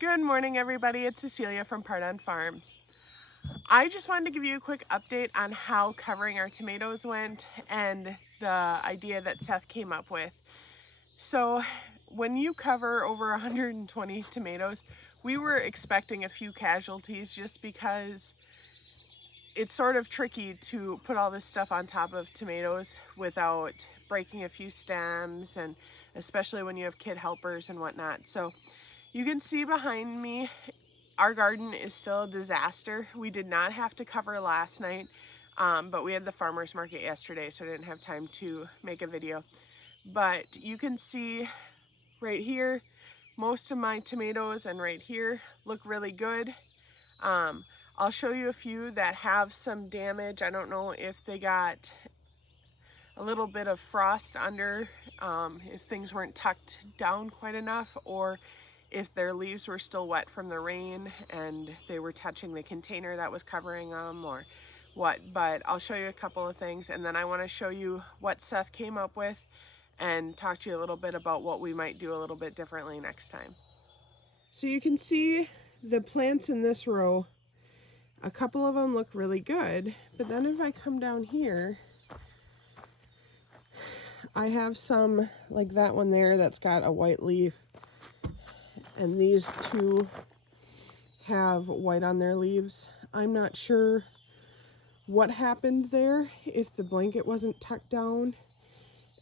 Good morning, everybody. It's Cecilia from Pardun Farms. I just wanted to give you a quick update on how covering our tomatoes went and the idea that Seth came up with. So when you cover over 120 tomatoes, we were expecting a few casualties just because it's sort of tricky to put all this stuff on top of tomatoes without breaking a few stems, and especially when you have kid helpers and whatnot. So you can see behind me, our garden is still a disaster. We did not have to cover last night, but we had the farmer's market yesterday, so I didn't have time to make a video. But you can see right here, most of my tomatoes and right here look really good. I'll show you a few that have some damage. I don't know if they got a little bit of frost under, if things weren't tucked down quite enough, or if their leaves were still wet from the rain and they were touching the container that was covering them or what. But I'll show you a couple of things, and then I want to show you what Seth came up with and talk to you a little bit about what we might do a little bit differently next time. So you can see the plants in this row, a couple of them look really good, but then if I come down here, I have some like that one there that's got a white leaf, and these two have white on their leaves. I'm not sure what happened there, if the blanket wasn't tucked down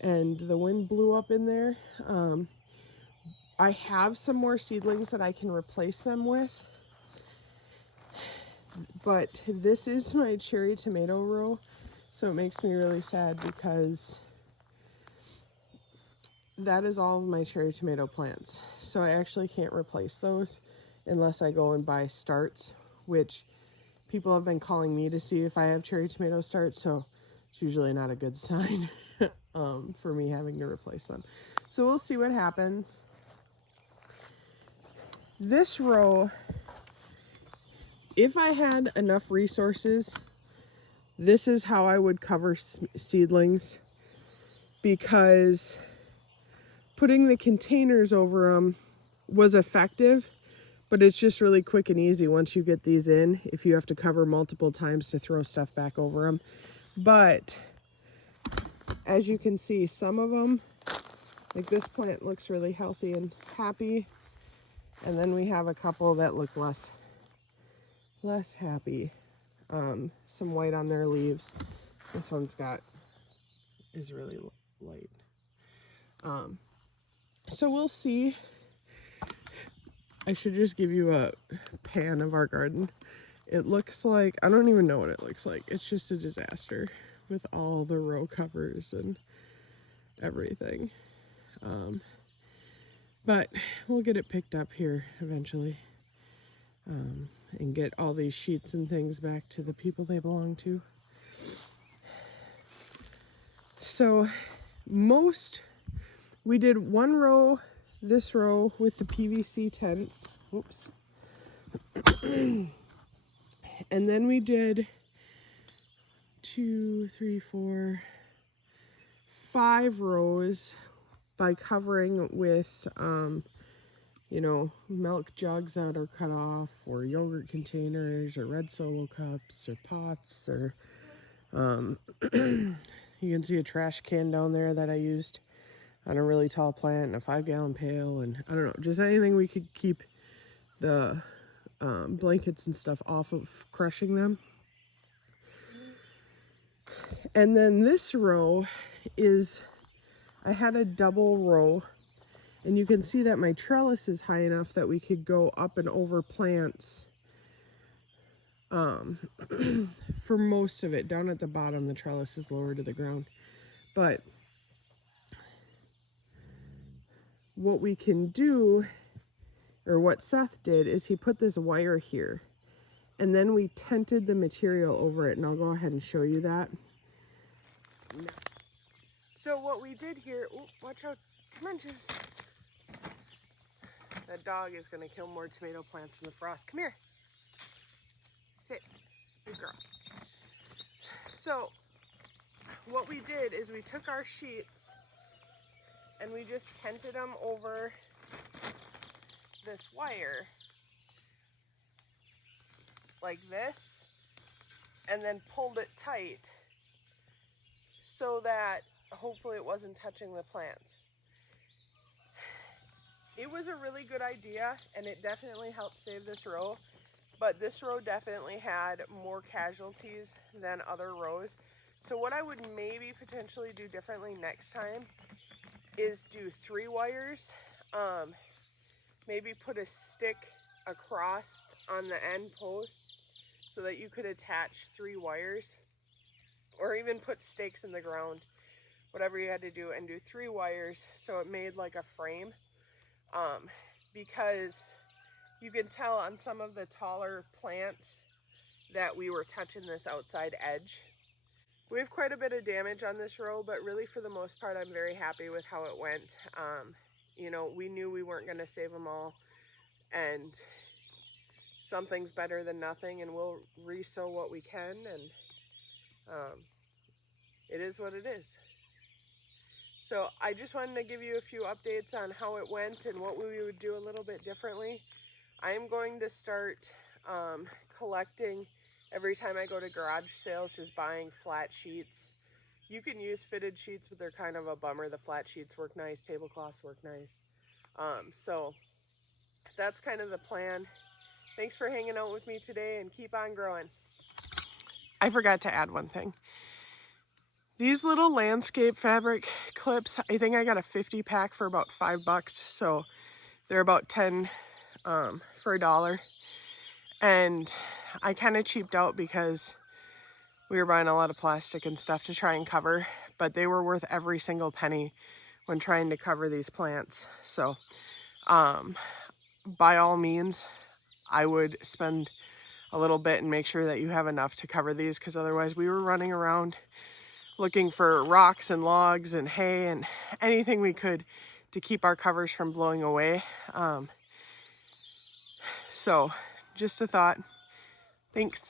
and the wind blew up in there. I have some more seedlings that I can replace them with, but this is my cherry tomato row, so it makes me really sad because that is all of my cherry tomato plants. So I actually can't replace those unless I go and buy starts, which people have been calling me to see if I have cherry tomato starts, so it's usually not a good sign for me having to replace them. So we'll see what happens. This row, if I had enough resources, this is how I would cover seedlings, because putting the containers over them was effective, but it's just really quick and easy once you get these in, if you have to cover multiple times to throw stuff back over them. But as you can see, some of them, like this plant looks really healthy and happy, and then we have a couple that look less happy. Some white on their leaves. This one's is really light. So we'll see. I should just give you a pan of our garden. It looks like, I don't even know what it looks like. It's just a disaster with all the row covers and everything. But we'll get it picked up here eventually, and get all these sheets and things back to the people they belong to. So we did one row, this row with the PVC tents. Oops. And then we did 2, 3, 4, 5 rows by covering with, milk jugs that are cut off, or yogurt containers, or red Solo cups, or pots, or you can see a trash can down there that I used on a really tall plant, and a 5-gallon pail, and I don't know, just anything we could keep the blankets and stuff off of crushing them. And then this row is, I had a double row, and you can see that my trellis is high enough that we could go up and over plants for most of it. Down at the bottom, the trellis is lower to the ground. But what we can do, or what Seth did, is he put this wire here, and then we tented the material over it, and I'll go ahead and show you that. So what we did here, oh, watch out, come on, Jess. That dog is gonna kill more tomato plants than the frost. Come here. Sit, good girl. So what we did is we took our sheets and we just tented them over this wire like this and then pulled it tight so that hopefully it wasn't touching the plants. It was a really good idea and it definitely helped save this row, but this row definitely had more casualties than other rows. So what I would maybe potentially do differently next time is do 3 wires. Maybe put a stick across on the end posts so that you could attach 3 wires, or even put stakes in the ground, whatever you had to do, and do 3 wires so it made like a frame. Because you can tell on some of the taller plants that we were touching this outside edge. We have quite a bit of damage on this row, but really for the most part I'm very happy with how it went. You know, we knew we weren't going to save them all, and something's better than nothing, and we'll re-sow what we can, and it is what it is. So I just wanted to give you a few updates on how it went and what we would do a little bit differently. I am going to start collecting every time I go to garage sales, just buying flat sheets. You can use fitted sheets, but they're kind of a bummer. The flat sheets work nice, tablecloths work nice. So that's kind of the plan. Thanks for hanging out with me today, and keep on growing. I forgot to add one thing. These little landscape fabric clips, I think I got a 50 pack for about $5, so they're about 10 for $1. And I kind of cheaped out because we were buying a lot of plastic and stuff to try and cover, but they were worth every single penny when trying to cover these plants. So by all means, I would spend a little bit and make sure that you have enough to cover these, because otherwise we were running around looking for rocks and logs and hay and anything we could to keep our covers from blowing away. So just a thought. Thanks.